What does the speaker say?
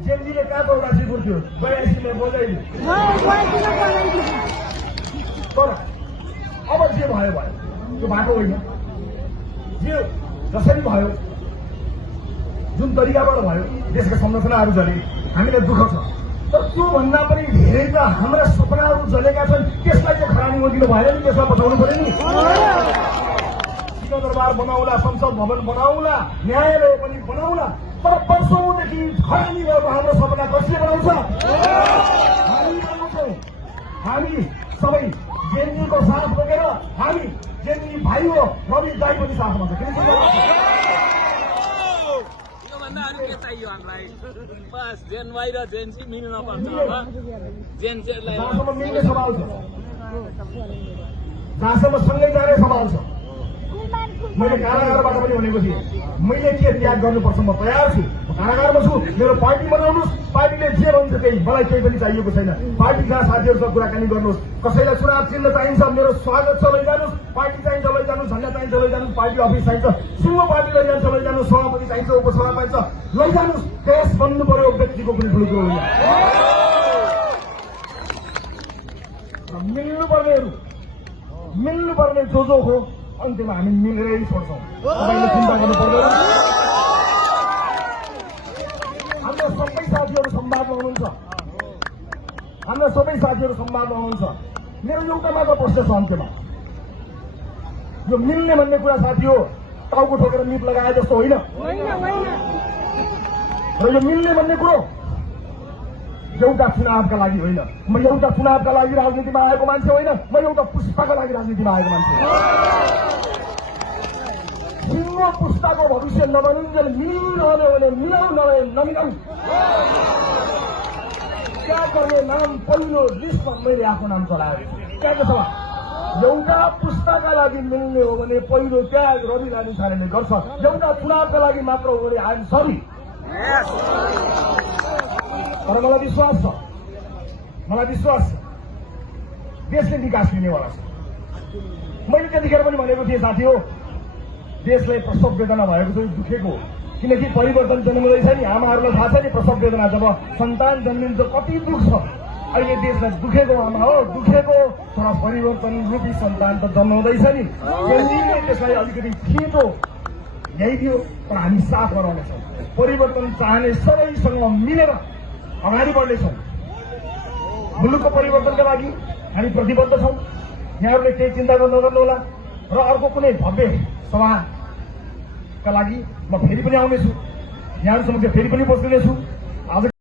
जेलजीले कहाँको राशिपुर थियो 82 बोलाइदियो तर अब जे भयो भयो त्यो भएको होइन जे जसरी भयो जुन तरिकाबाट भयो देशका संरचनाहरू जले हामीलाई दुःख छ तर त्योभन्दा पनि धेरै त हाम्रा सपनाहरू जलेका छन् त्यसलाई चाहिँ खरानी दिनु भएन नि त्यसलाई बचाउनु पर्यो नि दरबार बनाउला संसद भवन बनाउला न्यायालय पनि बनाउला तर वर्षौंदेखि खरानी भएको हाम्रो सपना कसले बनाउँछ हामी बनाउँछौँ हामी सबै जेएनयूको साथ बोकेर हामी जेएनयू भाइ हो रवि दाइ पनि साथमा छ के चाहियो हामीलाई बस जेन वाइ र जेन सी मिल्न पर्छ अब जेन सीलाई जहाँसम्म मिल्ने सवाल छ जहाँसम्म सँगै जाने सवाल छ मैले कारागारबाट पनि भनेको थिएँ मैले के त्याग गर्नुपर्छ म तयार छु कारागारमा छु मेरो पार्टी बनाउनुहोस् पार्टीले जे भन्छ त्यही मलाई केही पनि चाहिएको छैन पार्टीका साथीहरूसँग कुराकानी गर्नुहोस् कसैलाई चुनाव चिन्ह चाहिन्छ मेरो स्वागत छ लैजानुहोस् पार्टी चाहिन्छ लैजानुहोस् झन्डा चाहिन्छ लैजानुहोस् पार्टी अफिस चाहिन्छ सिङ्गो पार्टी लैजान्छ लैजानुहोस् सभापति चाहिन्छ उपसभापति चाहिन्छ लैजानुहोस् देश बन्नु पर्यो व्यक्तिको कुनै ठुलो कुरो होइन मिल्नुपर्ने जो हो अन्त्यमा हामी मिलेरै छोड्छौँ तपाईँले चिन्ता गर्नु पर्दैन हाम्रा सबै साथीहरू संवादमा हुनुहुन्छ मेरो एउटा मात्र प्रश्न छ अन्त्यमा यो मिल्ने भन्ने कुरा साथी हो टाउको ठोकेर निप लगाए जस्तो होइन र यो मिल्ने भन्ने कुरो एउटा चुनावका लागि होइन म एउटा चुनावका लागि राजनीतिमा आएको मान्छे होइन म एउटा पुस्ताका लागि राजनीतिमा आएको मान्छे सिङ्गो पुस्ताको भविष्य नबनिन्जेल मिलिरहने भने मिलाउ नमिलाउ क्या गर्ने नाम पहिलो लिस्टमा मैले आफ्नो नाम चलाएको त्यहाँको छ एउटा पुस्ताका लागि मिल्ने हो भने पहिलो त्याग रवि लामिछानेले गर्छ एउटा चुनावका लागि मात्र हो भने आइएम सरी तर मलाई विश्वास छ देशले विकास लिनेवाला छ मैले त्यतिखेर पनि भनेको थिएँ साथी हो देशलाई प्रसव वेदना भएको छ दुखेको किनकि परिवर्तन जन्मिँदैछ नि आमाहरूलाई थाहा छ नि प्रसव वेदना जब सन्तान जन्मिन्छ कति दुख छ अहिले देशलाई दुखेको आमा हो दुखेको तर परिवर्तन रूपी सन्तान त जन्माउँदैछ नि त्यसलाई अलिकति छिटो ल्याइदियो तर हामी साथमा रहनेछौँ परिवर्तन चाहने सबैसँग मिलेर अगाडि बढ्नेछौँ मुलुकको परिवर्तनका लागि हामी प्रतिबद्ध छौँ यहाँहरूले केही चिन्ता नगर्नुहोला र अर्को कुनै भव्य सभाका लागि म फेरि पनि आउनेछु यहाँहरू समक्ष फेरि पनि बस्नेछु आज